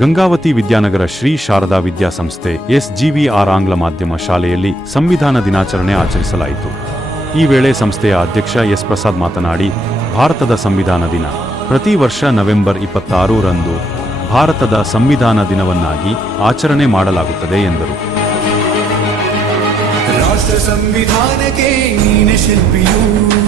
ಗಂಗಾವತಿ ವಿದ್ಯಾನಗರ ಶ್ರೀ ಶಾರದಾ ವಿದ್ಯಾಸಂಸ್ಥೆ ಎಸ್ಜಿವಿಆರ್ ಆಂಗ್ಲ ಮಾಧ್ಯಮ ಶಾಲೆಯಲ್ಲಿ ಸಂವಿಧಾನ ದಿನಾಚರಣೆ ಆಚರಿಸಲಾಯಿತು. ಈ ವೇಳೆ ಸಂಸ್ಥೆಯ ಅಧ್ಯಕ್ಷ ಎಸ್ ಪ್ರಸಾದ್ ಮಾತನಾಡಿ, ಭಾರತದ ಸಂವಿಧಾನ ದಿನ ಪ್ರತಿ ವರ್ಷ ನವೆಂಬರ್ ಇಪ್ಪತ್ತಾರು ರಂದು ಭಾರತದ ಸಂವಿಧಾನ ದಿನವನ್ನಾಗಿ ಆಚರಣೆ ಮಾಡಲಾಗುತ್ತದೆ ಎಂದರು. ಸಂವಿಧಾನಕ್ಕೆ ಶಿಲ್ಪಿಯು.